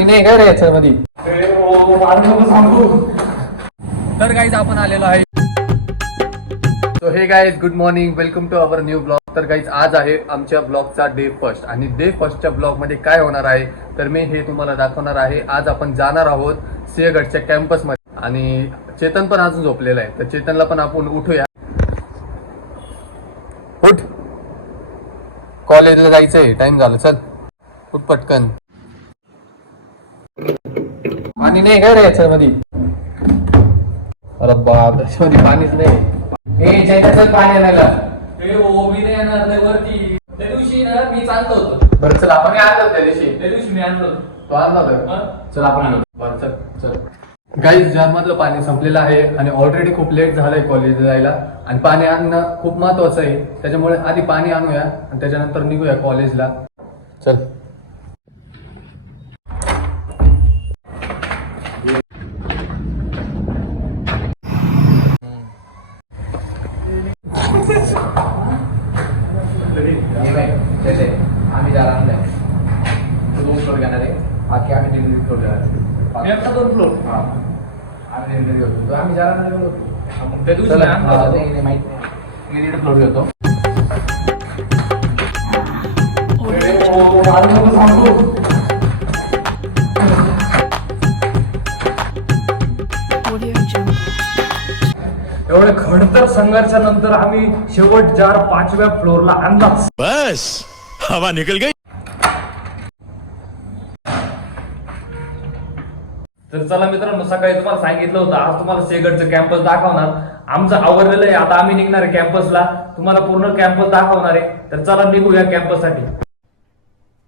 पाणी नाही काय रे याच्यामध्ये. तर गाईज आपण आलेलो आहे. So hey guys good morning, welcome to our new blog. तर गाईज आज आहे आमच्या ब्लॉगचा डे फर्स्ट आणि डे फर्स्टच्या ब्लॉगमध्ये काय होणार आहे तर मी हे तुम्हाला दाखवणार आहे. आज आपण जाणार आहोत सिंहगडच्या कॅम्पसमध्ये आणि चेतन पण अजून झोपलेला आहे तर चेतनला पण आपण उठूया. उठ, कॉलेजला जायचंय, टाइम झालं, चल उठ पटकन. पाणी नाही काय रे याच्यामध्ये. अरे बाप, त्याच्यामध्ये पाणीच नाही. पाणी आणायला मी नाही येणार वरती. त्या दिवशी ना मी चालतो होतो. बरं चल आपण आणलं त्या त्या दिवशी मी आणलो होतो. तो आणला होता. चल आपण बरं चल चल. गाईज जारमधलं पाणी संपलेलं आहे आणि ऑलरेडी खूप लेट झालंय कॉलेजला जायला आणि पाणी आणणं खूप महत्वाचं आहे. त्याच्यामुळे आधी पाणी आणूया आणि त्याच्यानंतर निघूया कॉलेजला. चल. आम्ही जाणार नाही, 2 फ्लोर घेणार आहे, बाकी आम्ही डिलिव्हरी फ्लोर घेणार आहे. 2 फ्लोर आम्ही डिलिव्हरी होतो, आम्ही जाणार नाही होतो. त्या दिवशी नाही माहित नाही, मी 1.5 फ्लोर घेतो. एवढ्या खडतर संघर्षानंतर आम्ही शेवट जार 5व्या फ्लोअरला आणला. बस हवा निकल गई. तर चला मित्रांनो, सकाळी तुम्हाला सांगितलं होतं आज तुम्हाला सिंहगडचं कॅम्पस दाखवणार. आमचं आवरलेलं आहे, आता आम्ही निघणार आहे कॅम्पसला. तुम्हाला पूर्ण कॅम्पस दाखवणार आहे. तर चला निघूया कॅम्पस साठी.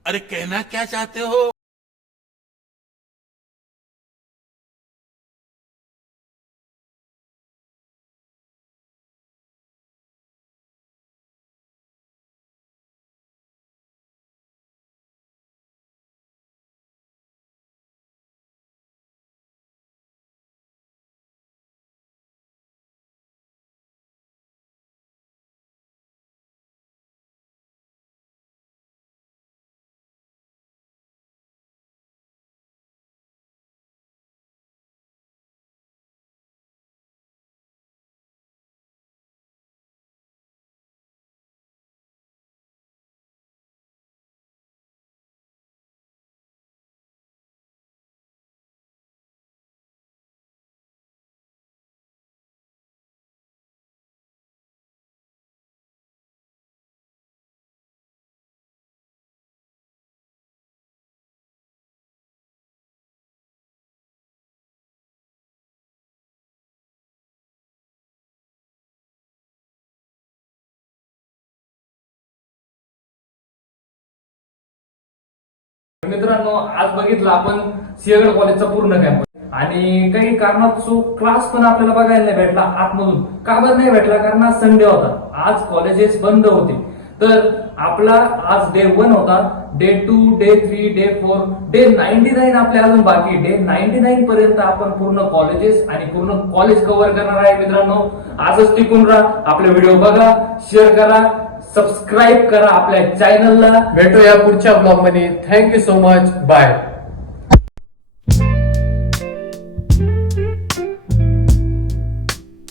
अरे कहना क्या चाहते हो. मित्रांनो, आज बघितलं आपण सिंहगड कॉलेजचा पूर्ण कॅम्पस आणि काही कारणास्तव क्लास पण आपल्याला बघायला नाही भेटला आतमधून. का बरं नाही भेटला? कारण आज संडे होता, आज कॉलेजेस बंद होते. तर आपला आज डे 1 होता, डे 2, डे 3, डे 4, डे 99 आपल्या अजून बाकी. डे 99 पर्यंत आपण पूर्ण कॉलेजेस आणि पूर्ण कॉलेज कव्हर करणार आहे. मित्रांनो, आजच टिकून राहा, आपले व्हिडिओ बघा, शेअर करा, सबस्क्राईब करा आपल्या चॅनलला. भेटूया पुढच्या ब्लॉग मध्ये. Thank you so much, bye.